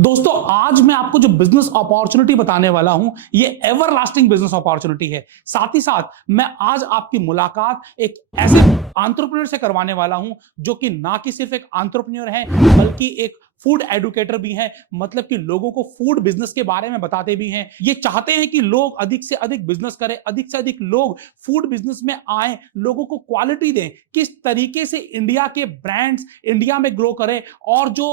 दोस्तों आज मैं आपको जो बिजनेस अपॉर्चुनिटी बताने वाला हूं ये एवर लास्टिंग बिजनेस अपॉर्चुनिटी है। साथ ही साथ मैं आज आपकी मुलाकात एक ऐसे एंटरप्रेन्योर से करवाने वाला हूं जो कि ना कि सिर्फ एक एंटरप्रेन्योर है बल्कि एक फूड एडुकेटर भी हैं। मतलब कि लोगों को फूड बिजनेस के बारे में बताते भी हैं। ये चाहते हैं कि लोग अधिक से अधिक बिजनेस करें, अधिक से अधिक लोग फूड बिजनेस में आए, लोगों को क्वालिटी दें, किस तरीके से इंडिया के ब्रांड्स इंडिया में ग्रो करें और जो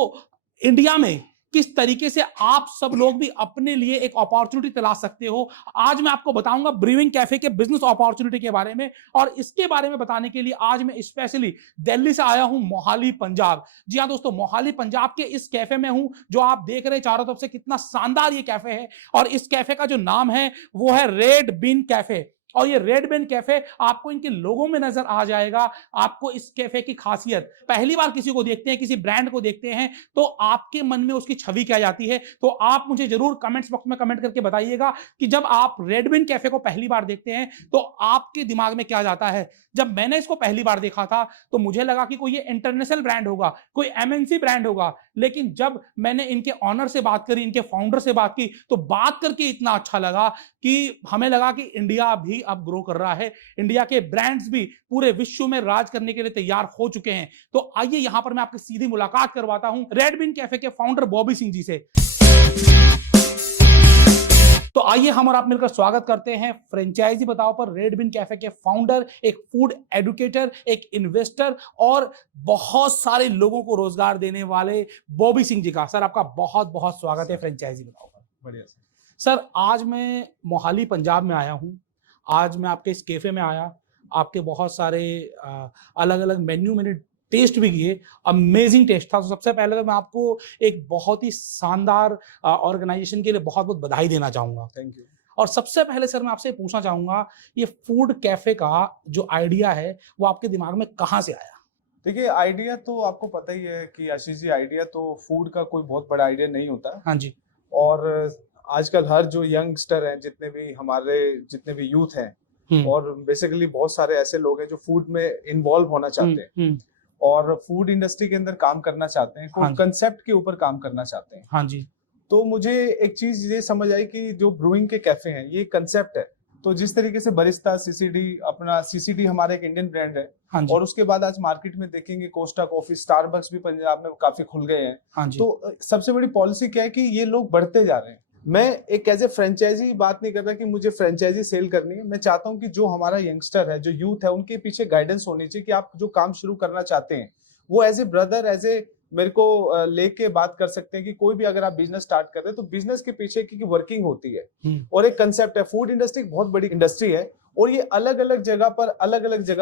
इंडिया में किस तरीके से आप सब लोग भी अपने लिए एक अपॉर्चुनिटी तलाश सकते हो। आज मैं आपको बताऊंगा ब्रूइंग कैफे के बिजनेस अपॉर्चुनिटी के बारे में, और इसके बारे में बताने के लिए आज मैं स्पेशली दिल्ली से आया हूं, मोहाली पंजाब। जी हां दोस्तों, मोहाली पंजाब के इस कैफे में हूं जो आप देख रहे हैं चारों तरफ से, कितना शानदार ये कैफे है। और इस कैफे का जो नाम है वो है रेड बीन कैफे। और ये रेड बीन कैफे आपको इनके लोगों में नजर आ जाएगा। आपको इस कैफे की खासियत, पहली बार किसी को देखते हैं, किसी ब्रांड को देखते हैं तो आपके मन में उसकी छवि क्या जाती है, तो आप मुझे जरूर कमेंट्स बॉक्स में कमेंट करके बताइएगा कि जब आप रेड बीन कैफे को पहली बार देखते हैं तो आपके दिमाग में क्या जाता है। जब मैंने इसको पहली बार देखा था तो मुझे लगा कि कोई ये इंटरनेशनल ब्रांड होगा, कोई एमएनसी ब्रांड होगा। लेकिन जब मैंने इनके ऑनर से बात करी, इनके फाउंडर से बात की, तो बात करके इतना अच्छा लगा कि हमें लगा कि इंडिया भी अब ग्रो कर रहा है, इंडिया के ब्रांड्स भी पूरे विश्व में राज करने के लिए तैयार हो चुके हैं। तो आइए यहां पर मैं आपकी सीधी मुलाकात करवाता हूं रेड बीन कैफे के फाउंडर बॉबी सिंह जी से। तो आइए हम और आप मिलकर स्वागत करते हैं फ्रेंचाइजी बताओ पर रेड बीन कैफे के फाउंडर, एक फूड एडुकेटर, एक इन्वेस्टर और बहुत सारे लोगों को रोजगार देने वाले बॉबी सिंह जी का। सर आपका बहुत बहुत स्वागत है फ्रेंचाइजी बताओ पर। बढ़िया सर आज मैं मोहाली पंजाब में आया हूं, आज मैं आपके इस कैफे में आया, आपके बहुत सारे अलग अलग मेन्यू मैंने टेस्ट भी किए, अमेजिंग टेस्ट था। तो सबसे पहले तो मैं आपको एक बहुत ही शानदार ऑर्गेनाइजेशन के लिए बहुत बहुत बधाई देना चाहूंगा। Thank you. और सबसे पहले सर मैं आपसे पूछना चाहूंगा, ये फूड कैफे का जो आइडिया है वो आपके दिमाग में कहाँ से आया? देखिए, आइडिया तो आपको पता ही है कि आशीष जी, आइडिया तो फूड का कोई बहुत बड़ा आइडिया नहीं होता। हाँ जी। और आजकल हर जो यंगस्टर हैं, जितने भी यूथ हैं और बेसिकली बहुत सारे ऐसे लोग हैं जो फूड में इन्वॉल्व होना चाहते हैं और फूड इंडस्ट्री के अंदर काम करना चाहते हैं, कोई कंसेप्ट के ऊपर काम करना चाहते हैं। हाँ जी। तो मुझे एक चीज ये समझ आई कि जो ब्रूइंग के कैफे हैं ये कंसेप्ट है। तो जिस तरीके से बरिस्ता, सीसीडी हमारा एक इंडियन ब्रांड है। हाँ जी। और उसके बाद आज मार्केट में देखेंगे कोस्टा कॉफी, स्टारबक्स भी पंजाब में काफी खुल गए हैं। हाँ जी। तो सबसे बड़ी पॉलिसी क्या है कि ये लोग बढ़ते जा रहे हैं। मैं एक एज ए फ्रेंचाइजी बात नहीं कर रहा कि मुझे फ्रेंचाइजी सेल करनी है। मैं चाहता हूं कि जो हमारा यंगस्टर है, जो यूथ है, उनके पीछे गाइडेंस होनी चाहिए कि आप जो काम शुरू करना चाहते हैं वो as a brother, as a मेरे को लेके बात कर सकते हैं कि कोई भी अगर आप बिजनेस स्टार्ट कर रहे हैं तो बिजनेस के पीछे की वर्किंग होती है और एक कंसेप्ट है। फूड इंडस्ट्री एक बहुत बड़ी इंडस्ट्री है और ये अलग अलग जगह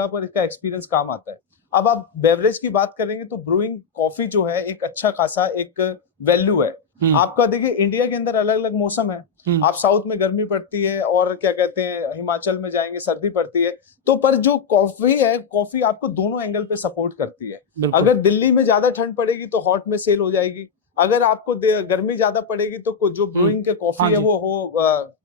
पर इसका एक्सपीरियंस काम आता है। अब आप बेवरेज की बात करेंगे तो ब्रूइंग कॉफी जो है एक अच्छा खासा एक वैल्यू है। आपका देखिए, इंडिया के अंदर अलग अलग मौसम है। आप साउथ में गर्मी पड़ती है और क्या कहते हैं, हिमाचल में जाएंगे सर्दी पड़ती है। तो पर जो कॉफी है, कॉफी आपको दोनों एंगल पे सपोर्ट करती है। अगर दिल्ली में ज्यादा ठंड पड़ेगी तो हॉट में सेल हो जाएगी, अगर आपको गर्मी ज्यादा पड़ेगी तो जो ब्रूइंग के कॉफी है वो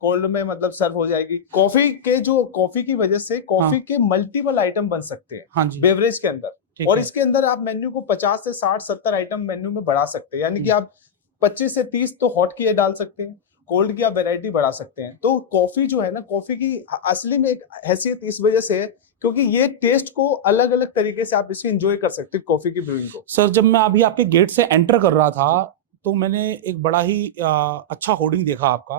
कोल्ड में मतलब सर्व हो जाएगी। कॉफी की वजह से कॉफी के मल्टीपल आइटम बन सकते हैं बेवरेज के अंदर। और इसके अंदर आप मेन्यू को 50 से 60-70 आइटम मेन्यू में बढ़ा सकते हैं। यानी कि आप 25 से 30 तो हॉट की डाल सकते हैं, कोल्ड की आप वैरायटी बढ़ा सकते हैं। तो कॉफी जो है ना, कॉफी की असली में एक हैसियत इस वजह से है क्योंकि ये टेस्ट को अलग अलग तरीके से आप इसे एंजॉय कर सकते हो कॉफी की ब्रूइंग को। सर जब मैं अभी आपके गेट से एंटर कर रहा था तो मैंने एक बड़ा ही अच्छा होर्डिंग देखा आपका।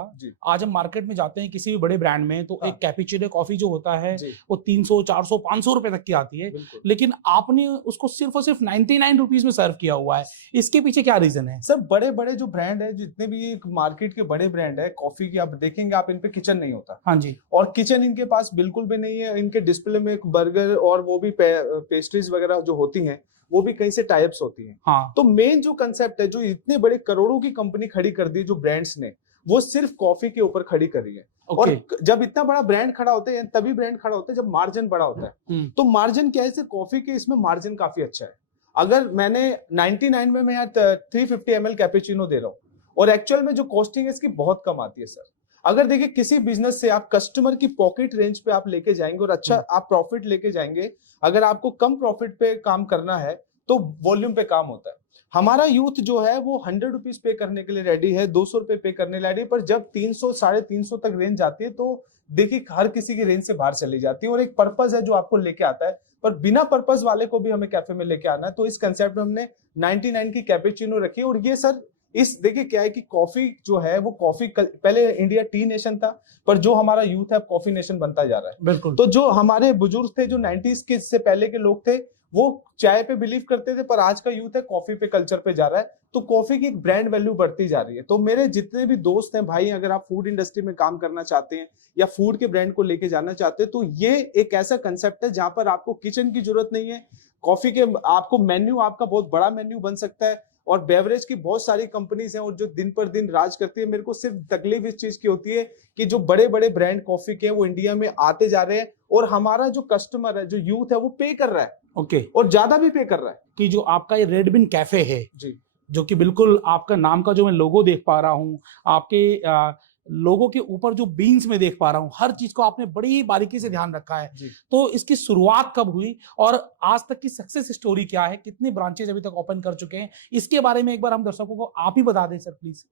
आज हम मार्केट में जाते हैं किसी भी बड़े ब्रांड में तो एक कैपुचिनो कॉफी जो होता है वो 300, 400, 500 रुपए तक की आती है, लेकिन आपने उसको सिर्फ और सिर्फ 99 रुपीज में सर्व किया हुआ है। इसके पीछे क्या रीजन है? सर, बड़े बड़े जो ब्रांड है, जितने भी मार्केट के बड़े ब्रांड है कॉफी की, आप देखेंगे आप इन पे किचन नहीं होता। हाँ जी। और किचन इनके पास बिल्कुल भी नहीं है। इनके डिस्प्ले में एक बर्गर और वो भी पेस्ट्रीज वगैरह जो होती हैं वो भी कहीं से टाइप्स होती हैं। हाँ। तो मेन जो कंसेप्ट है, जो इतने बड़े करोड़ों की कंपनी खड़ी कर दी जो ब्रांड्स ने, वो सिर्फ कॉफी के ऊपर खड़ी करी है। और जब इतना बड़ा ब्रांड खड़ा होता है तभी ब्रांड खड़ा होता है जब मार्जिन बड़ा होता है। तो मार्जिन क्या है, कॉफी के इसमें मार्जिन काफी अच्छा है। अगर मैंने 99 में मैं यहाँ 350 ml कैपेचिनो दे रहा हूँ और एक्चुअल में जो कॉस्टिंग है इसकी बहुत कम आती है सर। अगर देखिए, किसी बिजनेस से आप कस्टमर की पॉकेट रेंज पे आप लेके जाएंगे और अच्छा आप प्रॉफिट लेके जाएंगे। अगर आपको कम प्रॉफिट पे काम करना है तो वॉल्यूम पे काम होता है। हमारा यूथ जो है वो 100 रुपीज पे करने के लिए रेडी है, 200 रुपए पे करने रेडी, पर जब 300 350 तक रेंज जाती है तो देखिए हर किसी की रेंज से बाहर चली जाती है, और एक पर्पस है जो आपको लेके आता है, पर बिना पर्पस वाले को भी हमें कैफे में लेके आना है। तो इस कंसेप्ट में हमने 99 की कैपेचिनो रखी है। और ये सर इस देखिए क्या है कि कॉफी जो है वो कॉफी पहले इंडिया टी नेशन था, पर जो हमारा यूथ है कॉफी नेशन बनता जा रहा है। बिल्कुल। तो जो हमारे बुजुर्ग थे, जो 90s के से पहले के लोग थे, वो चाय पे बिलीव करते थे, पर आज का यूथ है कॉफी पे कल्चर पे जा रहा है। तो कॉफी की एक ब्रांड वैल्यू बढ़ती जा रही है। तो मेरे जितने भी दोस्त हैं भाई, अगर आप फूड इंडस्ट्री में काम करना चाहते हैं या फूड के ब्रांड को लेके जाना चाहते हैं, तो ये एक ऐसा कंसेप्ट है जहां पर आपको किचन की जरूरत नहीं है। कॉफी के आपको मेन्यू, आपका बहुत बड़ा मेन्यू बन सकता है। और बेवरेज की बहुत सारी कंपनीज हैं और जो दिन पर दिन राज करती है। मेरे को सिर्फ तकलीफ इस चीज की होती है कि जो बड़े बड़े ब्रांड कॉफी के हैं वो इंडिया में आते जा रहे हैं, और हमारा जो कस्टमर है, जो यूथ है, वो पे कर रहा है। ओके। और ज्यादा भी पे कर रहा है। कि जो आपका ये रेड बिन कैफे है जी, जो कि बिल्कुल आपका नाम का जो मैं लोगो देख पा रहा हूँ, आपके लोगो के ऊपर जो बीन्स में देख पा रहा हूँ, हर चीज को आपने बड़ी बारीकी से ध्यान रखा है। जी। तो इसकी शुरुआत कब हुई और आज तक की सक्सेस स्टोरी क्या है, कितने ब्रांचेज अभी तक ओपन कर चुके हैं, इसके बारे में एक बार हम दर्शकों को आप ही बता दें सर प्लीज।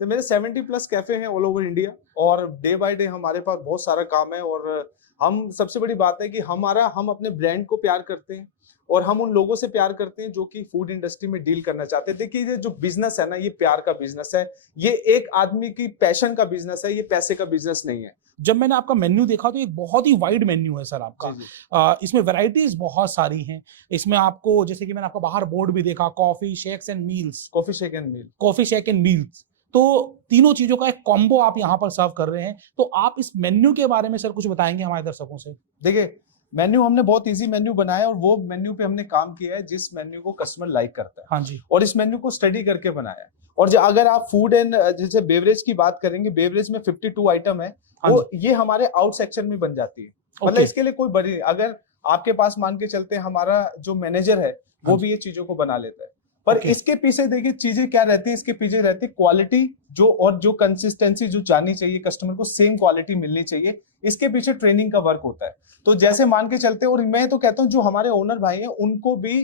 तो मेरे 70+ कैफे हैं ऑल ओवर इंडिया, और डे बाय डे हमारे पास बहुत सारा काम है। और हम सबसे बड़ी बात है कि हम अपने ब्रांड को प्यार करते हैं, और हम उन लोगों से प्यार करते हैं जो कि फूड इंडस्ट्री में डील करना चाहते हैं। देखिए ये जो बिजनेस है ना, ये प्यार का बिजनेस है, ये एक आदमी की पैशन का बिजनेस है, ये पैसे का बिजनेस नहीं है। जब मैंने आपका मेन्यू देखा तो एक बहुत ही वाइड मेन्यू है सर आपका। जी, जी। इसमें वैरायटीज बहुत सारी हैं। इसमें आपको जैसे कि मैंने आपका बाहर बोर्ड भी देखा, coffee shakes and meals, coffee shake and meal, coffee shake and meals. तो तीनों चीजों का एक कॉम्बो आप यहाँ पर सर्व कर रहे हैं। तो आप इस मेन्यू के बारे में सर कुछ बताएंगे हमारे दर्शकों से। देखिए मेन्यू हमने बहुत इजी मेन्यू बनाया है, और वो मेन्यू पे हमने काम किया है जिस मेन्यू को कस्टमर लाइक करता है। हाँ जी। और इस मेन्यू को स्टडी करके बनाया है। और अगर आप फूड एंड जैसे बेवरेज की बात करेंगे, बेवरेज में 52 आइटम है, वो ये हमारे आउट सेक्शन में बन जाती है। मतलब इसके लिए कोई बड़ी, अगर आपके पास मान के चलते हैं हमारा जो मैनेजर है वो भी ये चीजों को बना लेता है। पर इसके पीछे देखिए चीजें क्या रहती है, इसके पीछे रहती है क्वालिटी जो, और जो कंसिस्टेंसी जो जानी चाहिए कस्टमर को, सेम क्वालिटी मिलनी चाहिए। इसके पीछे ट्रेनिंग का वर्क होता है। तो जैसे मान के चलते, और मैं तो कहता हूँ जो हमारे ओनर भाई हैं उनको भी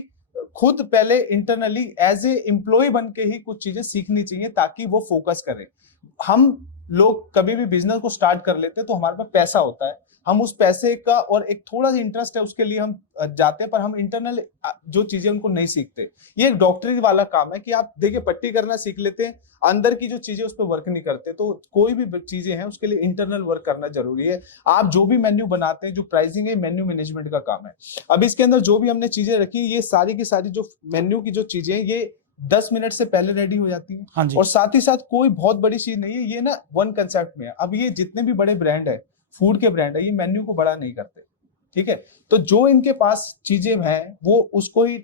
खुद पहले इंटरनली एज ए एम्प्लॉय बन के ही कुछ चीजें सीखनी चाहिए ताकि वो फोकस करें। हम लोग कभी भी बिजनेस को स्टार्ट कर लेते हैं तो हमारे पास पैसा होता है, हम उस पैसे का और एक थोड़ा सा इंटरेस्ट है उसके लिए हम जाते हैं, पर हम इंटरनल जो चीजें उनको नहीं सीखते। ये एक डॉक्टरी वाला काम है कि आप देखिए पट्टी करना सीख लेते हैं, अंदर की जो चीजें उस पर वर्क नहीं करते। तो कोई भी चीजें हैं उसके लिए इंटरनल वर्क करना जरूरी है। आप जो भी मेन्यू बनाते हैं, जो प्राइसिंग है, मेन्यू मैनेजमेंट का काम है। अब इसके अंदर जो भी हमने चीजें रखी, ये सारी की सारी जो मेन्यू की जो चीजें, ये 10 मिनट से पहले रेडी हो जाती है। हाँ जी। और साथ ही साथ कोई बहुत बड़ी चीज नहीं है, ये ना वन कंसेप्ट में है। अब ये जितने भी बड़े ब्रांड है, फूड के ब्रांड है, ये मेन्यू को बड़ा नहीं करते, ठीक है। तो जो इनके पास चीजें हैं वो उसको ही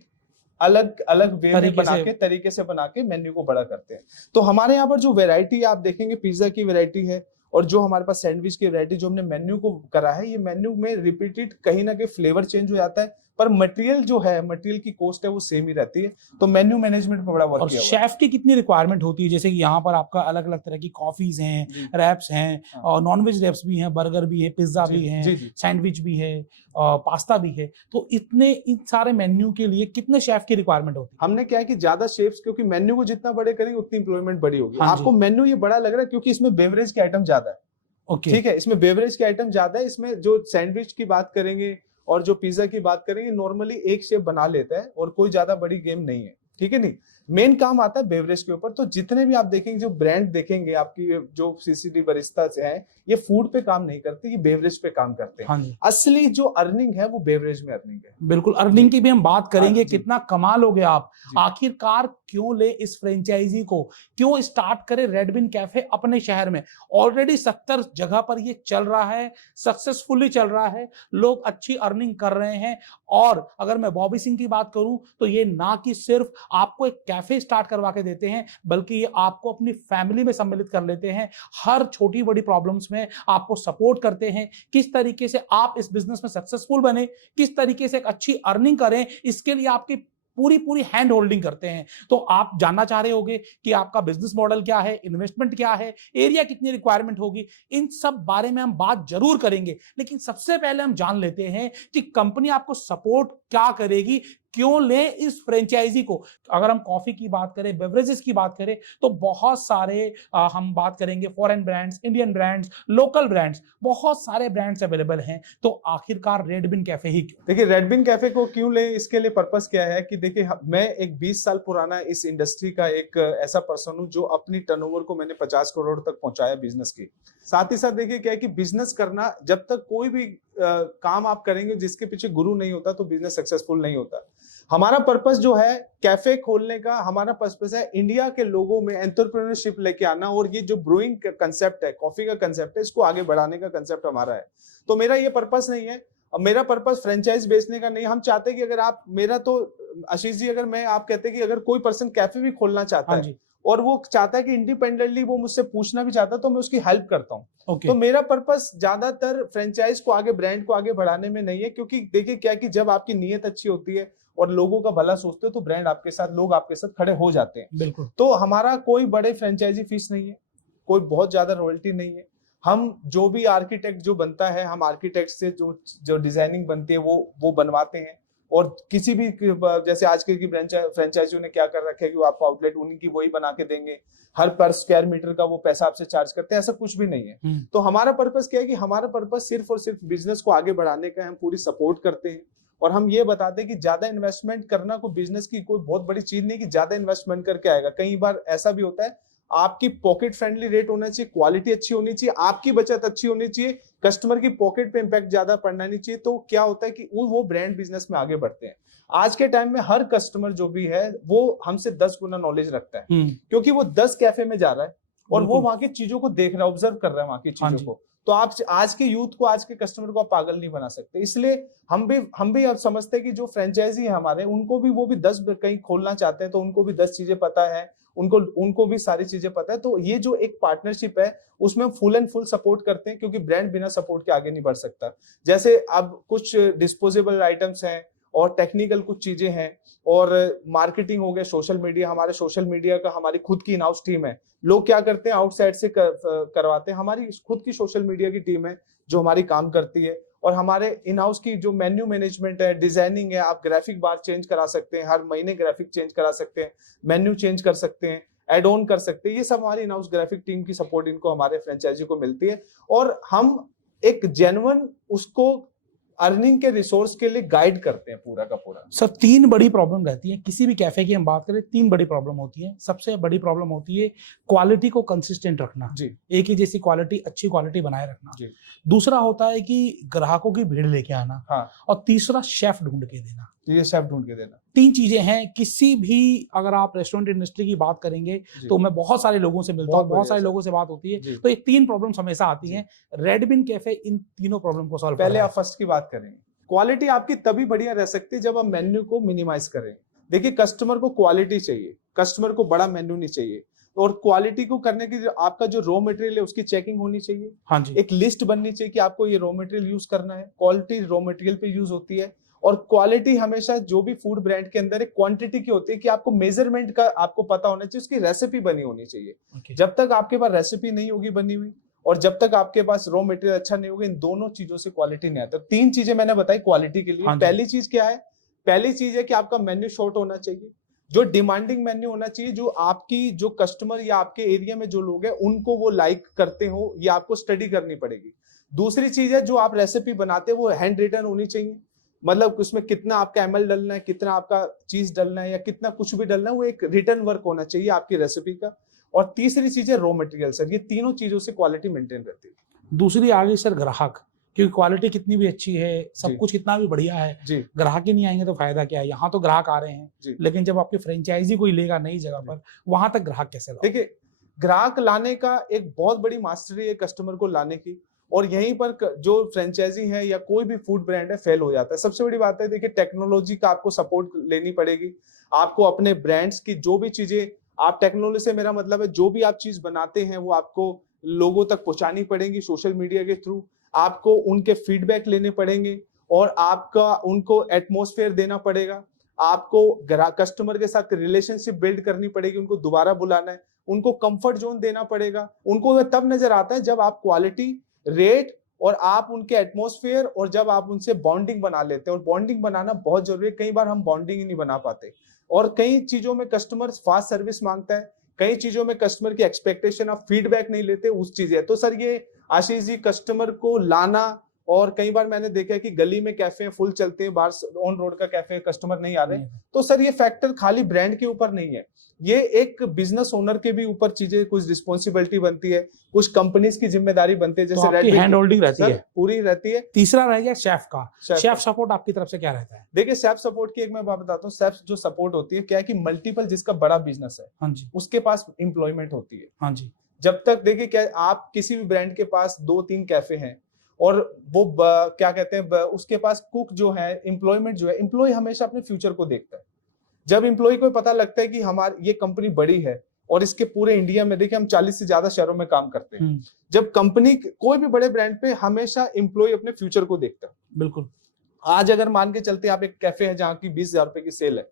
अलग अलग वे में बना के, तरीके से बना के मेन्यू को बड़ा करते हैं। तो हमारे यहाँ पर जो वैरायटी आप देखेंगे, पिज्जा की वैरायटी है, और जो हमारे पास सैंडविच की वैरायटी जो हमने मेन्यू को करा है, ये मेन्यू में रिपीटेड कहीं ना कहीं फ्लेवर चेंज हो जाता है, पर मटेरियल जो है, मटेरियल की कॉस्ट है वो सेम ही रहती है। तो मेन्यू मैनेजमेंट पे बड़ा वर्क किया हुआ है। शेफ की कितनी रिक्वायरमेंट होती है? जैसे कि यहाँ पर आपका अलग अलग तरह की कॉफीज हैं, रैप्स हैं, और नॉनवेज रैप्स भी हैं, बर्गर भी है, पिज्जा भी है, सैंडविच भी है, पास्ता भी है। तो इन सारे मेन्यू के लिए कितने शेफ की रिक्वायरमेंट होती है? हमने क्या है कि ज्यादा शेफ्स, क्योंकि मेन्यू को जितना बड़े करेंगे उतनी इंप्लॉयमेंट बड़ी होगी। आपको मेन्यू ये बड़ा लग रहा है क्योंकि इसमें बेवरेज के आइटम ज्यादा है, ठीक है। इसमें बेवरेज के आइटम ज्यादा है। इसमें जो सैंडविच की बात करेंगे और जो पिज्जा की बात करेंगे, नॉर्मली एक शेफ बना लेता है और कोई ज्यादा बड़ी गेम नहीं है, ठीक है। नहीं, मेन काम आता है बेवरेज के ऊपर। तो जितने भी आप देखेंगे, जो ब्रांड देखेंगे आपकी, जो सीसीडी बरिस्ता से है, ये फूड पे काम नहीं करते, ये बेवरेज पे काम करते हैं। हाँ जी। असली जो अर्निंग है वो बेवरेज में अर्निंग है। बिल्कुल, अर्निंग की भी हम बात करेंगे। कितना कमाल हो गया आप। आखिरकार क्यों ले इस फ्रेंचाइजी को, क्यों स्टार्ट करे रेड बिन कैफे अपने शहर में? ऑलरेडी 70 जगह पर ये चल रहा है, सक्सेसफुली चल रहा है, लोग अच्छी अर्निंग कर रहे हैं। और अगर मैं बॉबी सिंह की बात करूं तो ये ना कि सिर्फ आपको एक कैफे स्टार्ट करवा के देते हैं, बल्कि ये आपको अपनी फैमिली में सम्मिलित कर लेते हैं। हर छोटी बड़ी प्रॉब्लम्स में आपको सपोर्ट करते हैं। किस तरीके से आप इस बिजनेस में सक्सेसफुल बने, किस तरीके से एक अच्छी अर्निंग करें, इसके लिए आपकी पूरी हैंड होल्डिंग करते हैं। तो आप जानना चाह रहे होंगे कि आपका बिजनेस मॉडल क्या है, इन्वेस्टमेंट क्या है, एरिया कितनी रिक्वायरमेंट होगी, इन सब बारे में हम बात जरूर करेंगे। लेकिन सबसे पहले हम जान लेते हैं कि कंपनी आपको सपोर्ट क्या करेगी, क्यों ले इस फ्रेंचाइजी को? अगर हम कॉफी की बात करें, बेवरेजेस की बात करें, तो बहुत सारे हम बात करेंगे foreign brands, Indian brands, local brands, बहुत सारे ब्रांड्स अवेलेबल हैं। तो आखिरकार रेड बिन कैफे ही क्यों? देखिए, रेड बिन कैफे को क्यों ले, इसके लिए पर्पस क्या है कि देखिए, मैं एक 20 साल पुराना इस इंडस्ट्री का एक ऐसा पर्सन हूं जो अपनी टर्नओवर को मैंने 50 करोड़ तक पहुंचाया बिजनेस की। साथ ही साथ देखिए क्या है कि बिजनेस करना, जब तक कोई भी काम आप करेंगे जिसके पीछे गुरु नहीं होता तो बिजनेस सक्सेसफुल नहीं होता। हमारा पर्पस जो है कैफे खोलने का, हमारा पर्पस है इंडिया के लोगों में एंटरप्रेन्योरशिप लेके आना, और ये जो ब्रूइंग का कंसेप्ट है, कॉफी का कंसेप्ट है, इसको आगे बढ़ाने का कंसेप्ट हमारा है। तो मेरा ये पर्पस नहीं है, मेरा पर्पस फ्रेंचाइज बेचने का नहीं। हम चाहते हैं कि अगर आप, मेरा तो आशीष जी, अगर मैं, आप कहते हैं कि अगर कोई पर्सन कैफे भी खोलना चाहता है और वो चाहता है कि इंडिपेंडेंटली वो मुझसे पूछना भी चाहता है, तो मैं उसकी हेल्प करता हूँ। तो मेरा पर्पस ज्यादातर फ्रेंचाइज को आगे, ब्रांड को आगे बढ़ाने में नहीं है, क्योंकि देखिए क्या कि जब आपकी नीयत अच्छी होती है और लोगों का भला सोचते हो तो ब्रांड आपके साथ, लोग आपके साथ खड़े हो जाते हैं। बिल्कुल। तो हमारा कोई बड़े फ्रेंचाइजी फीस नहीं है, कोई बहुत ज्यादा रॉयल्टी नहीं है। हम जो भी आर्किटेक्ट जो बनता है, हम आर्किटेक्ट से जो डिजाइनिंग बनती है वो बनवाते हैं। और किसी भी, जैसे आजकल की फ्रेंचाइजियों ने क्या कर रखा है कि वो आपको आउटलेट उन्हीं की वही बना के देंगे, हर पर स्क्वायर मीटर का वो पैसा आपसे चार्ज करते हैं, ऐसा कुछ भी नहीं है। तो हमारा पर्पस क्या है कि हमारा पर्पस सिर्फ और सिर्फ बिजनेस को आगे बढ़ाने का है। हम पूरी सपोर्ट करते हैं और हम ये बताते हैं कि ज्यादा इन्वेस्टमेंट करना कोई बिजनेस की कोई बहुत बड़ी चीज नहीं कि ज्यादा इन्वेस्टमेंट करके आएगा। कई बार ऐसा भी होता है, आपकी पॉकेट फ्रेंडली रेट होना चाहिए, क्वालिटी अच्छी होनी चाहिए, आपकी बचत अच्छी होनी चाहिए, कस्टमर की पॉकेट पे इंपैक्ट ज्यादा पड़ना नहीं चाहिए। तो क्या होता है कि वो ब्रांड बिजनेस में आगे बढ़ते हैं। आज के टाइम में हर कस्टमर जो भी है वो हमसे 10 गुना नॉलेज रखता है, क्योंकि वो 10 कैफे में जा रहा है और वो वहां की चीजों को देख रहा है, ऑब्जर्व कर रहा है वहां की चीजों को। तो आप आज के यूथ को, आज के कस्टमर को आप पागल नहीं बना सकते। इसलिए हम भी अब समझते हैं कि जो फ्रेंचाइजी है हमारे, उनको भी, वो भी 10 कहीं खोलना चाहते हैं तो उनको भी 10 चीजें पता है, उनको भी सारी चीजें पता है। तो ये जो एक पार्टनरशिप है उसमें हम फुल एंड फुल सपोर्ट करते हैं, क्योंकि ब्रांड बिना सपोर्ट के आगे नहीं बढ़ सकता। जैसे अब कुछ डिस्पोजेबल आइटम्स हैं और टेक्निकल कुछ चीजें हैं और मार्केटिंग हो गया, सोशल मीडिया, हमारे सोशल मीडिया का हमारी खुद की इन हाउस टीम है। लोग क्या करते हैं, आउटसाइड से करवाते हैं, हमारी खुद की सोशल मीडिया की टीम है जो हमारी काम करती है। और हमारे इन हाउस की जो मेन्यू मैनेजमेंट है, डिजाइनिंग है, आप ग्राफिक बार चेंज करा सकते हैं, हर महीने ग्राफिक चेंज करा सकते हैं, मेन्यू चेंज कर सकते हैं, एड ऑन कर सकते हैं। ये सब हमारी इन हाउस ग्राफिक टीम की सपोर्ट इनको, हमारे फ्रेंचाइजी को मिलती है। और हम एक जेन्युइन उसको अर्निंग के रिसोर्स के लिए गाइड करते हैं पूरा का पूरा। सर, 3 बड़ी प्रॉब्लम रहती है किसी भी कैफे की, हम बात करें 3 बड़ी प्रॉब्लम होती है। सबसे बड़ी प्रॉब्लम होती है क्वालिटी को कंसिस्टेंट रखना जी, एक ही जैसी क्वालिटी, अच्छी क्वालिटी बनाए रखना जी। दूसरा होता है कि ग्राहकों की भीड़ लेके आना, हाँ। और तीसरा शेफ ढूंढ के देना। ये शेफ ढूंढ के देना, 3 चीजें हैं। किसी भी, अगर आप रेस्टोरेंट इंडस्ट्री की बात करेंगे तो मैं बहुत सारे लोगों से मिलता हूँ, बहुत सारे लोगों से बात होती है, तो ये 3 प्रॉब्लम्स हमेशा आती हैं। रेड बिन कैफे इन तीनों प्रॉब्लम को सॉल्व कर रहा है। पहले आप फर्स्ट की बात करेंगे, क्वालिटी आपकी तभी बढ़िया रह सकती है जब आप मेन्यू को मिनिमाइज करें। देखिए, कस्टमर को क्वालिटी चाहिए, कस्टमर को बड़ा मेन्यू नहीं चाहिए। और क्वालिटी को करने की आपका जो रॉ मटेरियल है उसकी चेकिंग होनी चाहिए, हाँ जी। एक लिस्ट बननी चाहिए कि आपको ये रॉ मटेरियल यूज करना है, क्वालिटी रॉ मटेरियल पे यूज होती है। और क्वालिटी हमेशा जो भी फूड ब्रांड के अंदर एक क्वांटिटी की होती है कि आपको मेजरमेंट का आपको पता होना चाहिए, उसकी रेसिपी बनी होनी चाहिए। जब तक आपके पास रेसिपी नहीं होगी बनी हुई और जब तक आपके पास रॉ मटेरियल अच्छा नहीं होगा, इन दोनों चीजों से क्वालिटी नहीं आता। 3 चीजें मैंने बताई क्वालिटी के लिए। हाँ, पहली चीज क्या है? पहली चीज है कि आपका मेन्यू शॉर्ट होना चाहिए, जो डिमांडिंग मेन्यू होना चाहिए, जो आपकी जो कस्टमर या आपके एरिया में जो लोग हैं उनको वो लाइक करते हो, ये आपको स्टडी करनी पड़ेगी। दूसरी चीज है, जो आप रेसिपी बनाते हैं वो हैंड रिटन होनी चाहिए, मतलब उसमें कितना आपका एमएल डलना है, कितना आपका चीज डलना है या कितना कुछ भी डलना है, वो एक रिटर्न वर्क होना चाहिए आपकी रेसिपी का। और तीसरी चीज है रॉ मटेरियल। सर, ये तीनों चीजों से क्वालिटी मेंटेन रहती है। दूसरी आ गई सर ग्राहक, क्योंकि क्वालिटी कितनी भी अच्छी है, सब कुछ कितना भी बढ़िया है, ग्राहक ही नहीं आएंगे तो फायदा क्या है? यहाँ तो ग्राहक आ रहे हैं, लेकिन जब आपकी फ्रेंचाइजी कोई लेगा नई जगह पर, वहां तक ग्राहक कैसे लाओगे? देखिए, ग्राहक लाने का एक बहुत बड़ी मास्टरी है कस्टमर को लाने की, और यहीं पर जो फ्रेंचाइजी है या कोई भी फूड ब्रांड है फेल हो जाता है। सबसे बड़ी बात है, देखिए, टेक्नोलॉजी का आपको सपोर्ट लेनी पड़ेगी। आपको अपने ब्रांड्स की जो भी चीजें, आप टेक्नोलॉजी से मेरा मतलब है जो भी आप चीज बनाते हैं वो आपको लोगों तक पहुंचानी पड़ेगी सोशल मीडिया के थ्रू। आपको उनके फीडबैक लेने पड़ेंगे और आपका उनको एटमॉस्फेयर देना पड़ेगा। आपको कस्टमर के साथ रिलेशनशिप बिल्ड करनी पड़ेगी, उनको दोबारा बुलाना है, उनको कंफर्ट जोन देना पड़ेगा। उनको तब नजर आता है जब आप क्वालिटी, रेट और आप उनके एटमॉस्फेयर और जब आप उनसे बॉन्डिंग बना लेते हैं, और बॉन्डिंग बनाना बहुत जरूरी है, कई बार हम बॉन्डिंग ही नहीं बना पाते, और कई चीजों में कस्टमर फास्ट सर्विस मांगता है, कई चीजों में कस्टमर की एक्सपेक्टेशन आप फीडबैक नहीं लेते, उस चीज है। तो सर ये आशीष जी कस्टमर को लाना, और कई बार मैंने देखा है कि गली में कैफे फुल चलते हैं, बाहर ऑन रोड का कैफे कस्टमर नहीं आ रहे, तो सर ये फैक्टर खाली ब्रांड के ऊपर नहीं है, ये एक बिजनेस ओनर के भी ऊपर चीजें, कुछ रिस्पॉन्सिबिलिटी बनती है, कुछ कंपनीज की जिम्मेदारी बनती है, तो जैसे आपकी हैंड होल्डिंग रहती है, पूरी रहती है। तीसरा रह गया शेफ का, शेफ शेफ सपोर्ट आपकी तरफ से क्या रहता है? देखिए शेफ सपोर्ट की एक मैं बात बताता हूँ, शेफ जो सपोर्ट होती है क्या है कि मल्टीपल जिसका बड़ा बिजनेस है, हाँ जी, उसके पास एम्प्लॉयमेंट होती है। हाँ जी, जब तक देखिए क्या आप किसी भी ब्रांड के पास 2-3 कैफे हैं और वो क्या कहते हैं उसके पास कुक जो है, एम्प्लॉयमेंट जो है, एम्प्लॉय हमेशा अपने फ्यूचर को देखता है। जब एम्प्लॉय को पता लगता है कि हमारी ये कंपनी बड़ी है और इसके पूरे इंडिया में देखिए हम 40 से ज्यादा शहरों में काम करते हैं, जब कंपनी कोई भी बड़े ब्रांड पे हमेशा एम्प्लॉय अपने फ्यूचर को देखता है। बिल्कुल। आज अगर मान के चलते आप एक कैफे है जहाँ की 20,000 रुपए की सेल है,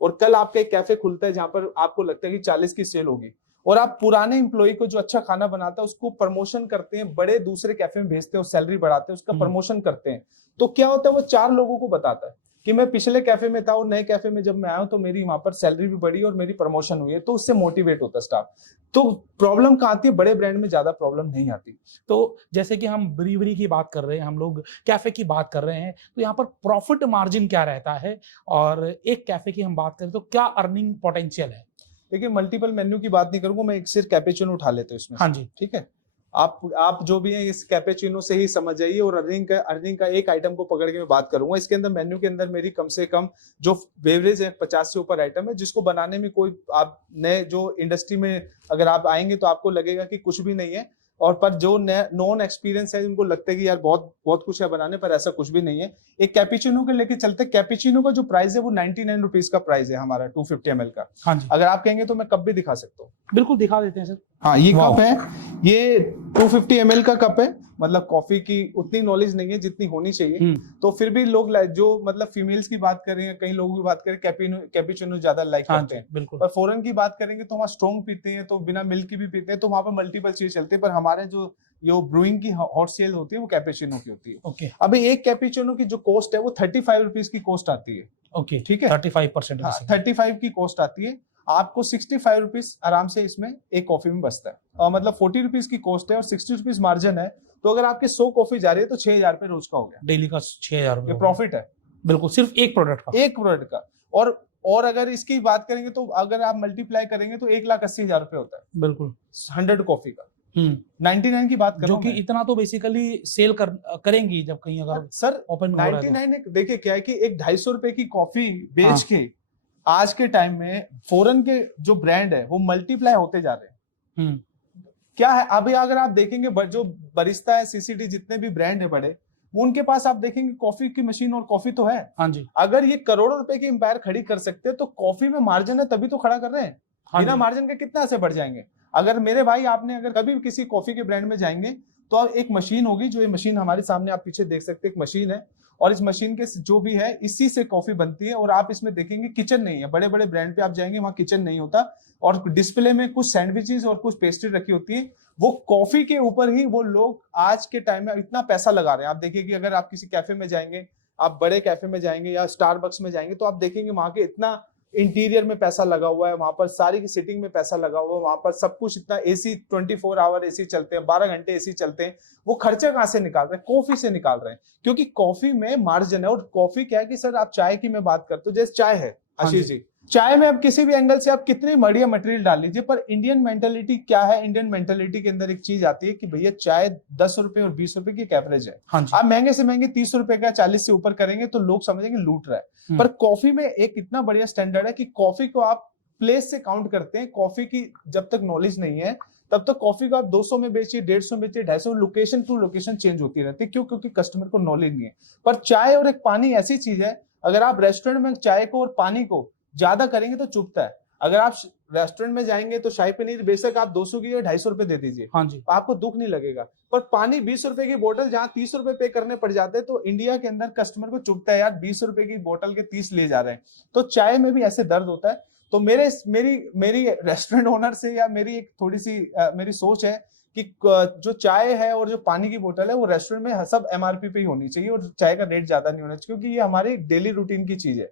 और कल आपका एक कैफे खुलता है जहां पर आपको लगता है कि 40 की सेल होगी, और आप पुराने एम्प्लॉय को जो अच्छा खाना बनाता है उसको प्रमोशन करते हैं, बड़े दूसरे कैफे में भेजते हैं, सैलरी बढ़ाते हैं, उसका प्रमोशन करते हैं, तो क्या होता है वो 4 लोगों को बताता है कि मैं पिछले कैफे में था और नए कैफे में जब मैं आया हूं तो मेरी वहां पर सैलरी भी बढ़ी और मेरी प्रमोशन हुई है, तो उससे मोटिवेट होता है स्टाफ। तो प्रॉब्लम कहाँ आती है, बड़े ब्रांड में ज्यादा प्रॉब्लम नहीं आती। तो जैसे कि हम ब्रीवरी की बात कर रहे हैं, हम लोग कैफे की बात कर रहे हैं, तो यहाँ पर प्रॉफिट मार्जिन क्या रहता है, और एक कैफे की हम बात करें तो क्या अर्निंग पोटेंशियल है? देखिए मल्टीपल मेन्यू की बात नहीं करूंगा, मैं एक सिर्फ कैपेचिनो उठा लेते हैं इसमें। हाँ जी, ठीक है, आप जो भी है इस कैपेचिनो से ही समझ जाइए, और अर्निंग का एक आइटम को पकड़ के मैं बात करूंगा। इसके अंदर मेन्यू के अंदर मेरी कम से कम जो बेवरेज है 50 से ऊपर आइटम है, जिसको बनाने में कोई आप नए जो इंडस्ट्री में अगर आप आएंगे तो आपको लगेगा कि कुछ भी नहीं है, और पर जो नॉन एक्सपीरियंस है उनको लगता है कि यार बहुत बहुत कुछ है बनाने, पर ऐसा कुछ भी नहीं है। एक कैपेचिनो के लेके चलते, कैपेचिनो का जो प्राइस है वो 99 रुपीज का प्राइस है हमारा 250 ml का। हाँ जी, अगर आप कहेंगे तो मैं कप भी दिखा सकता हूँ। बिल्कुल दिखा देते हैं सर। हाँ ये कप है, ये 250 ml का कप है, मतलब कॉफी की उतनी नॉलेज नहीं है जितनी होनी चाहिए, तो फिर भी लोग जो मतलब फीमेल्स की बात करें, कई लोगों की बात करें, कैपेचिनो ज्यादा लाइक करते हैं, बिल्कुल। पर फॉरेन की बात करेंगे तो वहाँ स्ट्रॉन्ग पीते हैं, तो बिना मिल्क की भी पीते हैं, तो वहां पर मल्टीपल चीज चलती है, पर हमारे जो ब्रूइंग की हॉट सेल होती है वो कैपेचिनो की होती है। ओके, अभी एक कैपेचिनो की जो कॉस्ट है वो 35 रुपीज की कॉस्ट आती है। ओके, ठीक है, 35%। 35 की कॉस्ट आती है, आपको 65 रुपीज आराम से इसमें एक कॉफी में बचता है, मतलब 40 रुपीज की कॉस्ट है और 60 रुपीज मार्जिन है, तो अगर आपके 100 कॉफी जा रही है तो 6,000 रुपए रोज का हो गया, डेली का 6,000 रुपए प्रॉफिट है। बिल्कुल, सिर्फ एक प्रोडक्ट का। और अगर इसकी बात करेंगे तो अगर आप मल्टीप्लाई करेंगे तो 1,80,000 रुपए होता है, बिल्कुल, 100 कॉफी का। 99 की बात कर जो कि इतना तो बेसिकली सेल करेंगी जब कहीं अगर सर ओपन 99 देखिए क्या है कि एक 250 रुपए की कॉफी बेच के आज के टाइम में फॉरेन के जो ब्रांड है वो मल्टीप्लाई होते जा रहे हैं। क्या है अभी अगर आप देखेंगे जो बरिस्ता है, सीसीडी, जितने भी ब्रांड है बड़े, उनके पास आप देखेंगे कॉफी की मशीन और कॉफी तो है। हाँ जी, अगर ये करोड़ों रुपए की एम्पायर खड़ी कर सकते हैं तो कॉफी में मार्जिन है तभी तो खड़ा कर रहे हैं। बिना मार्जिन के कितना ऐसे बढ़ जाएंगे। अगर मेरे भाई आपने अगर कभी किसी कॉफी के ब्रांड में जाएंगे तो आप एक मशीन होगी, जो ये मशीन हमारे सामने आप पीछे देख सकते हैं, एक मशीन है, और इस मशीन के जो भी है इसी से कॉफी बनती है, और आप इसमें देखेंगे किचन नहीं है। बड़े बड़े ब्रांड पे आप जाएंगे वहां किचन नहीं होता, और डिस्प्ले में कुछ सैंडविचेस और कुछ पेस्ट्री रखी होती है। वो कॉफी के ऊपर ही वो लोग आज के टाइम में इतना पैसा लगा रहे हैं। आप देखिए कि अगर आप किसी कैफे में जाएंगे, आप बड़े कैफे में जाएंगे या स्टारबक्स में जाएंगे, तो आप देखेंगे वहां के इतना इंटीरियर में पैसा लगा हुआ है, वहां पर सारी की सीटिंग में पैसा लगा हुआ है, वहां पर सब कुछ इतना एसी 24 आवर एसी चलते हैं, 12 घंटे एसी चलते हैं। वो खर्चे कहां से निकाल रहे हैं? कॉफी से निकाल रहे हैं, क्योंकि कॉफी में मार्जिन है। और कॉफी क्या है कि सर आप चाय की मैं बात करता हूँ, जैसे चाय है आशीष जी, चाय में अब किसी भी एंगल से आप कितनी बढ़िया मटेरियल डाल लीजिए, पर इंडियन मेंटालिटी क्या है, इंडियन मेंटालिटी के अंदर एक चीज आती है कि भैया चाय 10 रुपए और 20 रुपए की एक एवरेज है। आप महंगे से महंगे 30 रुपए का 40 से ऊपर करेंगे तो लोग समझेंगे लूट रहा है। पर कॉफी में एक इतना बढ़िया स्टैंडर्ड है कि कॉफी को आप प्लेस से काउंट करते हैं। कॉफी की जब तक नॉलेज नहीं है तब तक कॉफी को आप 200 में बेचिए, 150 में बेचिए, 250, लोकेशन टू लोकेशन चेंज होती रहती है। क्यों? क्योंकि कस्टमर को नॉलेज नहीं है। पर चाय और एक पानी ऐसी चीज है, अगर आप रेस्टोरेंट में चाय को और पानी को ज्यादा करेंगे तो चुभता है। अगर आप रेस्टोरेंट में जाएंगे तो शाही पनीर बेशक आप 200 की या 250 रुपए दे दीजिए, हाँ जी, आपको दुख नहीं लगेगा। पर पानी 20 रुपए की बोतल जहां 30 रुपए पे करने पड़ जाते हैं, तो इंडिया के अंदर कस्टमर को चुभता है, यार 20 रुपए की बोतल के 30 ले जा रहे हैं। तो चाय में भी ऐसे दर्द होता है। तो मेरी रेस्टोरेंट ओनर से या मेरी एक थोड़ी सी मेरी सोच है कि जो चाय है और जो पानी की बोतल है वो रेस्टोरेंट में सब एमआरपी पे ही होनी चाहिए और चाय का रेट ज्यादा नहीं होना चाहिए, क्योंकि ये हमारी डेली रूटीन की चीज है।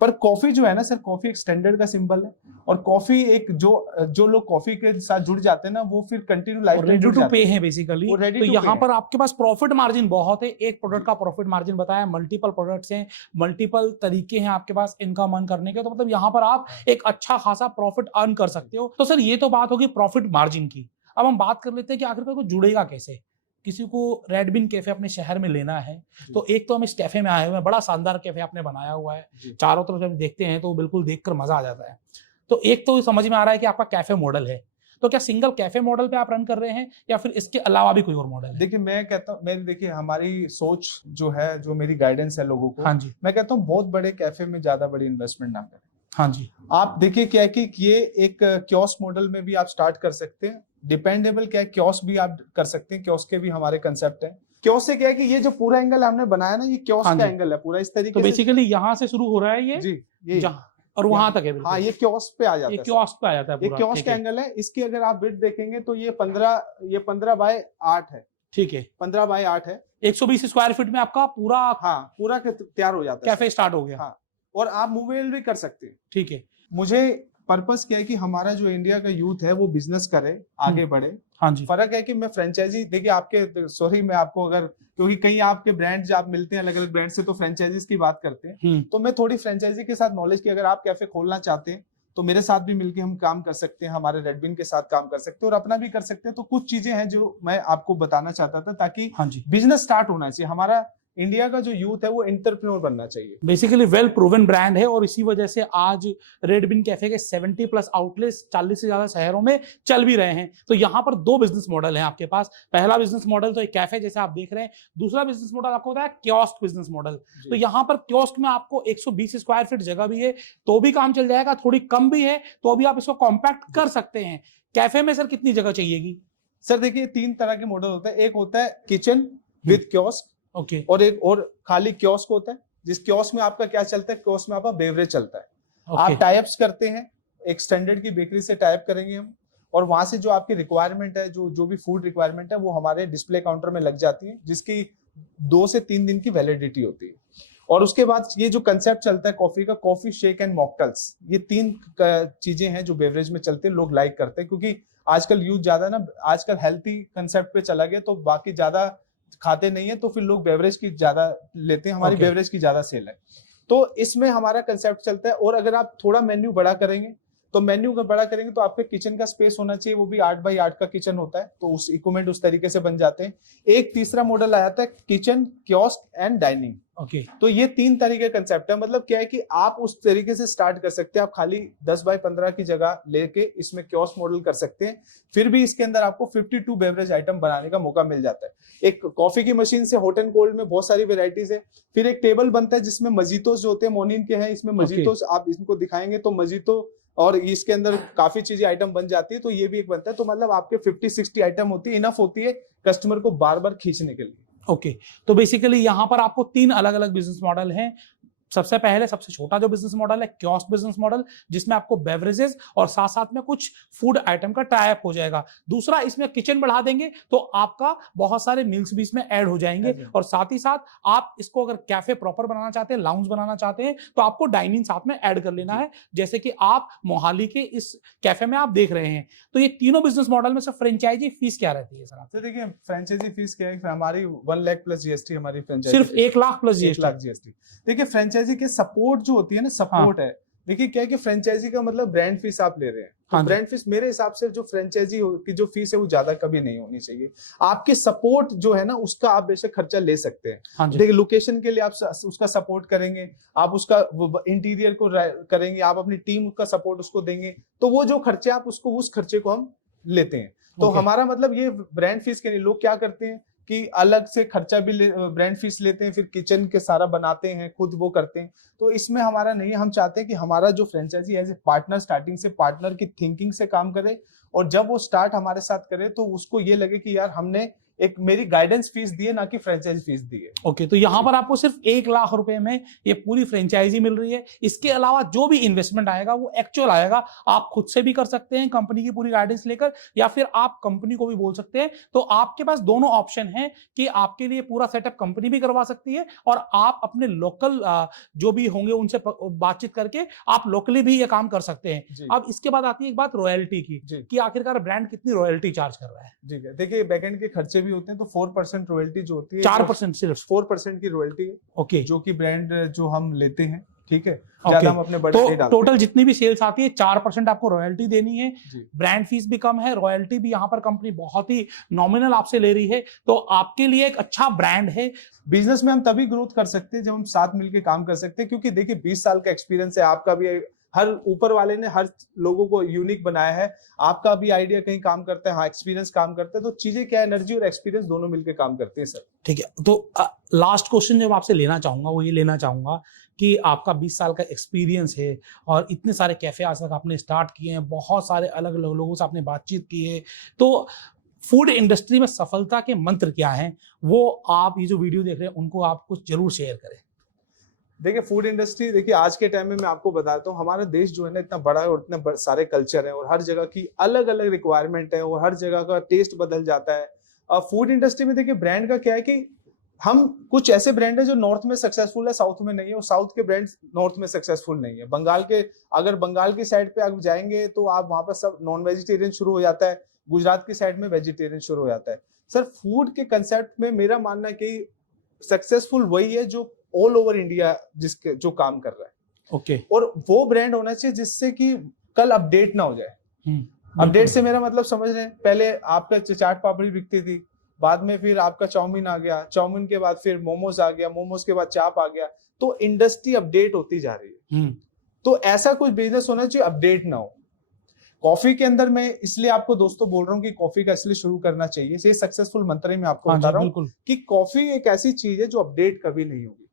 पर कॉफी जो है ना सर, कॉफी एक स्टैंडर्ड का सिंबल है, और कॉफी एक जो लोग कॉफी के साथ जुड़ जाते हैं ना, वो फिर कंटिन्यू लाइफ में रेडी जुड़ टू जाते पे हैं। है बेसिकली। वो ready तो to यहाँ pay पर आपके पास प्रॉफिट मार्जिन बहुत है, एक प्रोडक्ट का प्रॉफिट मार्जिन बताया, मल्टीपल प्रोडक्ट्स हैं, मल्टीपल तरीके हैं आपके पास इनकम अर्न करने के, तो मतलब यहाँ पर आप एक अच्छा खासा प्रॉफिट अर्न कर सकते हो। तो सर ये तो बात होगी प्रॉफिट मार्जिन की। अब हम बात कर लेते हैं कि आखिरकार को जुड़ेगा कैसे। किसी को रेड बिन कैफे अपने शहर में लेना है, तो एक तो हम इस कैफे में आए हुए हैं, बड़ा शानदार कैफे आपने बनाया हुआ है, चारों तरफ जब देखते हैं तो बिल्कुल देखकर मजा आ जाता है। तो एक तो समझ में आ रहा है कि आपका कैफे मॉडल है, तो क्या सिंगल कैफे मॉडल पे आप रन कर रहे हैं या फिर इसके अलावा भी कोई और मॉडल है? देखिए मैं कहता हूँ, मेरी देखिए हमारी सोच जो है, जो मेरी गाइडेंस है लोगों को, हाँ जी, मैं कहता हूँ बहुत बड़े कैफे में ज्यादा बड़ी इन्वेस्टमेंट ना करें। हाँ जी, आप देखिए क्या है कि ये एक कियोस्क मॉडल में भी आप स्टार्ट कर सकते हैं, डिपेंडेबल क्या है कियोस्क भी आप कर सकते हैं, कियोस्क के भी हमारे कंसेप्ट है। कियोस्क से क्या है कि ये जो पूरा एंगल हमने बनाया ना, ये कियोस्क हाँ का जी। एंगल है पूरा इस तरीके तो से। बेसिकली यहाँ से शुरू हो रहा है ये, जी, ये जहाँ और वहां तक है बिल्कुल। हाँ, ये कियोस्क पे आ जाता ये है सर। कियोस्क पे आ जाता है ये पूरा। कियोस्क ठीक का है, एंगल है। इसकी अगर आप विड्थ देखेंगे तो ये 15 बाय 8 है, ठीक है। 15 बाय 8 है। 120 स्क्वायर फीट में आपका पूरा हाँ, पूरा तैयार हो जाता है कैफे स्टार्ट हो गया। हाँ, और आप मूवेबल भी कर सकते हैं। ठीक है, मुझे पर्पस क्या है कि हमारा जो इंडिया का यूथ है वो बिजनेस करे, आगे बढ़े। हाँ जी, फर्क है कि मैं फ्रेंचाइजी, देखिए आपके, सॉरी मैं आपको अगर, क्योंकि कहीं आपके ब्रांड जो आप मिलते हैं अलग अलग ब्रांड से, तो फ्रेंचाइजीज की बात करते हैं, तो मैं थोड़ी फ्रेंचाइजी के साथ नॉलेज की, अगर आप कैफे खोलना चाहते हैं तो मेरे साथ भी मिलके हम काम कर सकते हैं, हमारे रेडबिन के साथ काम कर सकते हैं और अपना भी कर सकते हैं। तो कुछ चीजें हैं जो मैं आपको बताना चाहता था, ताकि हाँ जी। बिजनेस स्टार्ट होना चाहिए। हमारा इंडिया का जो यूथ है वो एंटरप्रेन्योर बनना चाहिए। बेसिकली वेल प्रूवन ब्रांड है और इसी वजह से आज रेड बिन कैफे के 70 प्लस आउटलेट्स 40 से ज्यादा शहरों में चल भी रहे हैं। तो यहाँ पर दो बिजनेस मॉडल हैं आपके पास। पहला बिजनेस मॉडल तो एक कैफे जैसे आप देख रहे हैं, दूसरा बिजनेस मॉडल आपको बताया कियोस्क बिजनेस मॉडल। तो यहाँ पर कियोस्क में आपको 120 स्क्वायर फीट जगह भी है तो भी काम चल जाएगा, थोड़ी कम भी है तो भी आप इसको कॉम्पैक्ट कर सकते हैं। कैफे में सर कितनी जगह चाहिएगी? सर देखिए 3 तरह के मॉडल होता है, एक होता है किचन विद कियोस्क, ओके, और एक और खाली कियोस्क होता है, जिस कियोस्क में आपका क्या चलता है, कियोस्क में आपका बेवरेज चलता है। आप टाइप्स करते हैं, एक स्टैंडर्ड की बेकरी से टाइप करेंगे हम, और वहां से जो आपकी रिक्वायरमेंट है, जो भी फूड रिक्वायरमेंट है वो हमारे डिस्प्ले काउंटर में लग जाती है, जिसकी 2 से 3 दिन की वैलिडिटी होती है। और उसके बाद ये जो कंसेप्ट चलता है कॉफी का, कॉफी शेक एंड मॉकटेल्स, ये 3 चीजें हैं जो बेवरेज में चलते हैं, लोग लाइक करते हैं, क्योंकि आजकल यूथ ज्यादा ना, आजकल हेल्थी कंसेप्ट पे चला गया, तो बाकी ज्यादा खाते नहीं है, तो फिर लोग बेवरेज की ज्यादा लेते हैं, हमारी बेवरेज की ज्यादा सेल है। तो इसमें हमारा कंसेप्ट चलता है। और अगर आप थोड़ा मेन्यू बड़ा करेंगे, तो मेन्यू का बड़ा करेंगे तो आपके किचन का स्पेस होना चाहिए, वो भी 8 बाई 8 का किचन होता है, तो उस इक्विपमेंट उस तरीके से बन जाते हैं। एक तीसरा मॉडल आ जाता है kitchen, kiosk and dining. Okay, तो ये 3 तरीके का कंसेप्ट है। मतलब क्या है कि आप उस तरीके से स्टार्ट कर सकते हैं, आप खाली 10 बाई 15 की जगह लेके इसमें कियोस्क मॉडल कर सकते हैं, फिर भी इसके अंदर आपको 52 बेवरेज आइटम बनाने का मौका मिल जाता है। एक कॉफी की मशीन से हॉट एंड कोल्ड में बहुत सारी वेराइटीज है। फिर एक टेबल बनता है जिसमें मजीतोस जो होते हैं, मोनिन के हैं, इसमें मजीतोस आप इनको दिखाएंगे तो मजीतो, और इसके अंदर काफी चीजें आइटम बन जाती है, तो ये भी एक बनता है। तो मतलब आपके 50-60 आइटम होती है, इनफ होती है कस्टमर को बार बार खींचने के लिए। ओके, तो बेसिकली यहाँ पर आपको 3 अलग अलग बिजनेस मॉडल हैं। सबसे पहले सबसे छोटा जो बिजनेस मॉडल है कियोस्क बिजनेस मॉडल, जिसमें आपको बेवरेजेस और साथ साथ में कुछ फूड आइटम का टाई अप हो जाएगा। दूसरा, इसमें किचन बढ़ा देंगे तो आपका बहुत सारे मील्स भी इसमें ऐड हो जाएंगे, और साथ ही साथ आप इसको अगर कैफे प्रॉपर बनाना चाहते हैं, लाउंज बनाना चाहते हैं, तो आपको डाइनिंग साथ में ऐड कर लेना है, जैसे कि आप मोहाली के इस कैफे में आप देख रहे हैं। तो ये तीनों बिजनेस मॉडल में से फ्रेंचाइजी फीस क्या रहती है सर आपसे? तो देखिए फ्रेंचाइजी फीस क्या है, हमारी 1 लाख प्लस जीएसटी हमारी फ्रेंचाइजी, सिर्फ 1 लाख प्लस 1 लाख जीएसटी। देखिए फ्रेंचाइजी के सपोर्ट जो होती है ना, सपोर्ट है। देखिए क्या है कि फ्रेंचाइजी का मतलब ब्रांड फीस आप ले रहे हैं, तो ब्रांड फीस मेरे हिसाब से जो फ्रेंचाइजी की जो फीस है वो ज्यादा कभी नहीं होनी चाहिए। आपके सपोर्ट जो है ना, उसका आप बेशक खर्चा ले सकते हैं। देखिए लोकेशन के लिए आप उसका सपोर्ट करेंगे, आप उसका इंटीरियर को करेंगे, आप अपनी टीम का सपोर्ट उसको देंगे, तो वो जो खर्चे आप उसको, उस खर्चे को हम लेते हैं। तो हमारा मतलब ये ब्रांड फीस के लिए लोग क्या करते हैं कि अलग से खर्चा भी ब्रांड फीस लेते हैं, फिर किचन के सारा बनाते हैं, खुद वो करते हैं। तो इसमें हमारा नहीं, हम चाहते हैं कि हमारा जो franchisee as a partner, starting से पार्टनर की थिंकिंग से काम करे, और जब वो स्टार्ट हमारे साथ करे तो उसको ये लगे कि यार हमने एक मेरी गाइडेंस फीस दी है, ना कि फ्रेंचाइजी फीस दी है। ओके, तो यहाँ पर आपको सिर्फ 1 लाख रुपए में ये पूरी फ्रेंचाइजी मिल रही है। इसके अलावा जो भी इन्वेस्टमेंट आएगा वो एक्चुअल आएगा, आप खुद से भी कर सकते हैं कंपनी की पूरी गाइडेंस लेकर, या फिर आप कंपनी को भी बोल सकते हैं। तो आपके पास दोनों ऑप्शन है कि आपके लिए पूरा सेटअप कंपनी भी करवा सकती है, और आप अपने लोकल जो भी होंगे उनसे बातचीत करके आप लोकली भी ये काम कर सकते हैं। अब इसके बाद आती है एक बात रॉयल्टी की, कि आखिरकार ब्रांड कितनी रॉयल्टी चार्ज कर रहा है। ठीक है, देखिए बैकएंड के खर्चे भी होते हैं, तो 4% रॉयल्टी जो होती है, 4% सिर्फ 4% की रॉयल्टी है। ओके, जो कि ब्रांड जो हम लेते हैं, ठीक है, ज्यादा हम अपने बड़े तो टोटल जितनी भी सेल्स आती है 4% आपको रॉयल्टी देनी है। ब्रांड फीस भी कम है, रॉयल्टी भी यहाँ पर कंपनी बहुत ही नॉमिनल आपसे ले रही है, तो आपके लिए एक अच्छा ब्रांड है। बिजनेस में हम तभी ग्रोथ कर सकते हैं जब हम साथ मिलकर काम कर सकते हैं, क्योंकि देखिए 20 साल का एक्सपीरियंस है, आपका भी, हर ऊपर वाले ने हर लोगों को यूनिक बनाया है, आपका भी आइडिया कहीं काम करता है, हाँ एक्सपीरियंस काम करता है, तो चीजें क्या, एनर्जी और एक्सपीरियंस दोनों मिलकर काम करते हैं सर। ठीक है, तो लास्ट क्वेश्चन जो आपसे लेना चाहूंगा वो ये लेना चाहूंगा कि आपका 20 साल का एक्सपीरियंस है और इतने सारे कैफे आज तक आपने स्टार्ट किए हैं, बहुत सारे अलग अलग लोगों से आपने बातचीत की है, तो फूड इंडस्ट्री में सफलता के मंत्र क्या हैं, वो आप ये जो वीडियो देख रहे हैं उनको आप कुछ जरूर शेयर करें। देखिए फूड इंडस्ट्री, देखिए आज के टाइम में मैं आपको बताता हूँ, हमारा देश जो है ना इतना बड़ा है और इतने सारे कल्चर है, और हर जगह की अलग अलग रिक्वायरमेंट है, और हर जगह का टेस्ट बदल जाता है। फूड इंडस्ट्री में देखिए ब्रांड का क्या है कि हम कुछ ऐसे ब्रांड है जो नॉर्थ में सक्सेसफुल है, साउथ में नहीं है, और साउथ के ब्रांड नॉर्थ में सक्सेसफुल नहीं है। अगर बंगाल की साइड पे आप जाएंगे तो आप वहां पर सब नॉन वेजिटेरियन शुरू हो जाता है, गुजरात की साइड में वेजिटेरियन शुरू हो जाता है। सर फूड के कंसेप्ट में मेरा मानना है कि सक्सेसफुल वही है जो ऑल ओवर इंडिया जिसके जो काम कर रहा है। ओके, और वो ब्रांड होना चाहिए जिससे कि कल अपडेट ना हो जाए। अपडेट से मेरा मतलब समझ रहे हैं, पहले आपका चाट पापड़ी बिकती थी, बाद में फिर आपका चाउमीन आ गया, चाउमीन के बाद फिर मोमोज आ गया, मोमोज के बाद चाप आ गया, तो इंडस्ट्री अपडेट होती जा रही है। तो ऐसा कुछ बिजनेस होना चाहिए अपडेट ना हो। कॉफी के अंदर मैं इसलिए आपको दोस्तों बोल रहा हूँ कि कॉफी का इसलिए शुरू करना चाहिए, ये सक्सेसफुल मंत्र मैं आपको बता रहा हूँ कि कॉफी एक ऐसी चीज है जो अपडेट कभी नहीं होगी।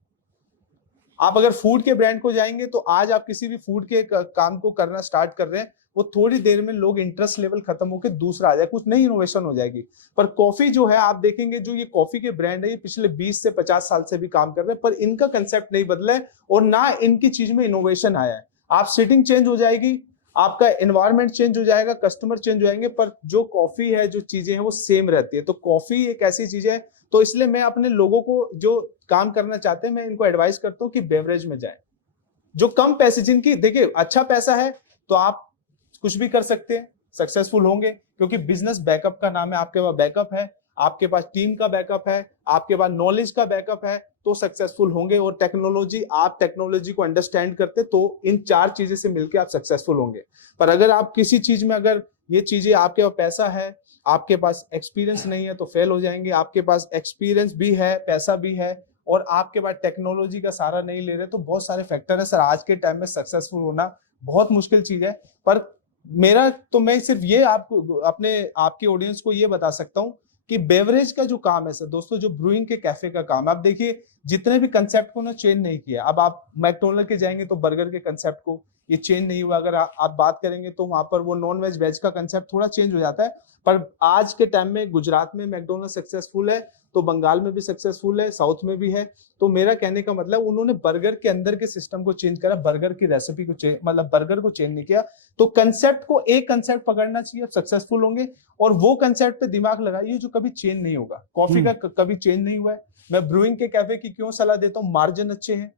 आप अगर फूड के ब्रांड को जाएंगे तो आज आप किसी भी फूड के काम को करना स्टार्ट कर रहे हैं, वो थोड़ी देर में लोग इंटरेस्ट लेवल खत्म होकर दूसरा आ जाए, कुछ नई इनोवेशन हो जाएगी। पर कॉफी जो है, आप देखेंगे जो ये कॉफी के ब्रांड है, ये पिछले 20 से 50 साल से भी काम कर रहे हैं, पर इनका कंसेप्ट नहीं बदला है और ना इनकी चीज में इनोवेशन आया है। आप सिटिंग चेंज हो जाएगी, आपका एनवायरनमेंट चेंज हो जाएगा, कस्टमर चेंज हो जाएंगे, पर जो कॉफी है, जो चीजें हैं वो सेम रहती है। तो कॉफी एक ऐसी चीज है, तो इसलिए मैं अपने लोगों को जो काम करना चाहते हैं, मैं इनको एडवाइस करता हूँ कि बेवरेज में जाएं, जो कम पैसे, जिनकी देखिए अच्छा पैसा है तो आप कुछ भी कर सकते हैं, सक्सेसफुल होंगे, क्योंकि बिजनेस बैकअप का नाम है। आपके पास बैकअप है, आपके पास टीम का बैकअप है, आपके पास नॉलेज का बैकअप है, तो सक्सेसफुल होंगे। और टेक्नोलॉजी, आप टेक्नोलॉजी को अंडरस्टैंड करते तो इन 4 चीजें से मिलकर आप सक्सेसफुल होंगे। पर अगर आप किसी चीज में, अगर ये चीजें, आपके पास पैसा है, आपके पास एक्सपीरियंस नहीं है, तो फेल हो जाएंगे। आपके पास एक्सपीरियंस भी है, पैसा भी है, और आपके पास टेक्नोलॉजी का सहारा नहीं ले रहे, तो बहुत सारे फैक्टर है। सर आज के टाइम में सक्सेसफुल होना बहुत मुश्किल चीज है। पर मैं सिर्फ ये आपको, आपकी ऑडियंस को ये बता सकता हूँ कि बेवरेज का जो काम है सर दोस्तों, जो ब्रूइंग के कैफे का काम है, आप देखिए जितने भी कंसेप्ट को ना चेंज नहीं किया। अब आप मैकडोनल्ड के जाएंगे तो बर्गर के कंसेप्ट को ये चेंज नहीं हुआ। अगर आप बात करेंगे तो वहां पर वो नॉन वेज वेज का कंसेप्ट थोड़ा चेंज हो जाता है। पर आज के टाइम में गुजरात में मैकडोनल्ड सक्सेसफुल है, तो बंगाल में भी सक्सेसफुल है, साउथ में भी है। तो मेरा कहने का मतलब, उन्होंने बर्गर के अंदर के सिस्टम को चेंज करा, बर्गर की रेसिपी को चेंज, मतलब बर्गर को चेंज नहीं किया। तो कंसेप्ट को, एक कंसेप्ट पकड़ना चाहिए, सक्सेसफुल होंगे। और वो कंसेप्ट पे दिमाग लगाइए जो कभी चेंज नहीं होगा। कॉफी का कभी चेंज नहीं हुआ है। मैं ब्रूइंग के कैफे की क्यों सलाह देता हूँ? मार्जिन अच्छे हैं,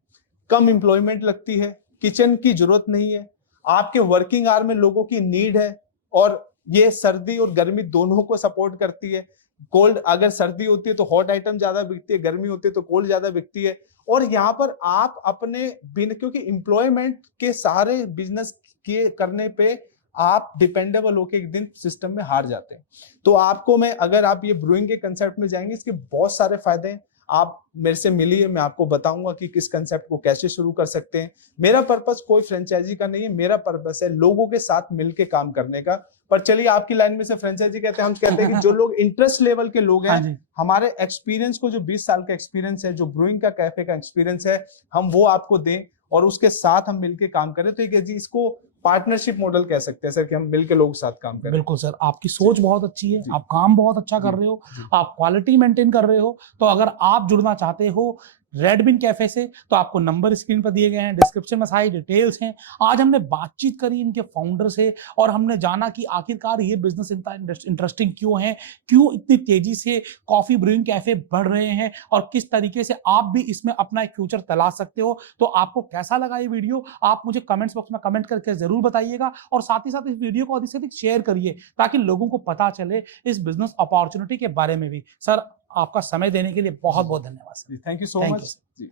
कम एम्प्लॉयमेंट लगती है, किचन की जरूरत नहीं है, आपके वर्किंग आवर में लोगों की नीड है, और ये सर्दी और गर्मी दोनों को सपोर्ट करती है। कोल्ड, अगर सर्दी होती है तो हॉट आइटम ज्यादा बिकती है, गर्मी होती है तो कोल्ड ज्यादा बिकती है। और यहाँ पर आप अपने बिन, क्योंकि एम्प्लॉयमेंट के सारे बिजनेस किए करने पे आप डिपेंडेबल होके एक दिन सिस्टम में हार जाते हैं। तो आपको मैं, अगर आप ये ब्रूइंग के कंसेप्ट में जाएंगे, इसके बहुत सारे फायदे हैं। आप मेरे से मिलिए, मैं आपको बताऊंगा कि किस कंसेप्ट को कैसे शुरू कर सकते हैं। मेरा पर्पस कोई फ्रेंचाइजी का नहीं है, मेरा पर्पस है लोगों के साथ मिलके काम करने का। पर चलिए, आपकी लाइन में से फ्रेंचाइजी कहते हैं, हम कहते हैं कि जो लोग इंटरेस्ट लेवल के लोग हैं, हमारे एक्सपीरियंस को, जो 20 साल का एक्सपीरियंस है, जो ब्रूइंग का कैफे का एक्सपीरियंस है, हम वो आपको दें और उसके साथ हम मिलके काम करें। तो जी, इसको पार्टनरशिप मॉडल कह सकते हैं सर कि हम मिलकर लोगों के साथ काम करें। बिल्कुल सर, आपकी सोच बहुत अच्छी है, जी। आप काम बहुत अच्छा कर जी। रहे हो, जी। आप क्वालिटी मेंटेन कर रहे हो। तो अगर आप जुड़ना चाहते हो रेडबिन कैफे से तो आपको नंबर स्क्रीन पर दिए गए हैं, डिस्क्रिप्शन में सारी डिटेल्स हैं। आज हमने बातचीत करी इनके फाउंडर से और हमने जाना कि आखिरकार ये बिजनेस इतना इंटरेस्टिंग क्यों है, क्यों इतनी तेजी से कॉफी ब्रूइंग कैफे बढ़ रहे हैं और किस तरीके से आप भी इसमें अपना एक फ्यूचर तलाश सकते हो। तो आपको कैसा लगा ये वीडियो, आप मुझे कमेंट्स बॉक्स में कमेंट करके जरूर बताइएगा और साथ ही साथ इस वीडियो को अधिक से अधिक शेयर करिए ताकि लोगों को पता चले इस बिजनेस अपॉर्चुनिटी के बारे में भी। सर, आपका समय देने के लिए बहुत बहुत धन्यवाद sir. Thank you so Thank मच। you, sir. जी।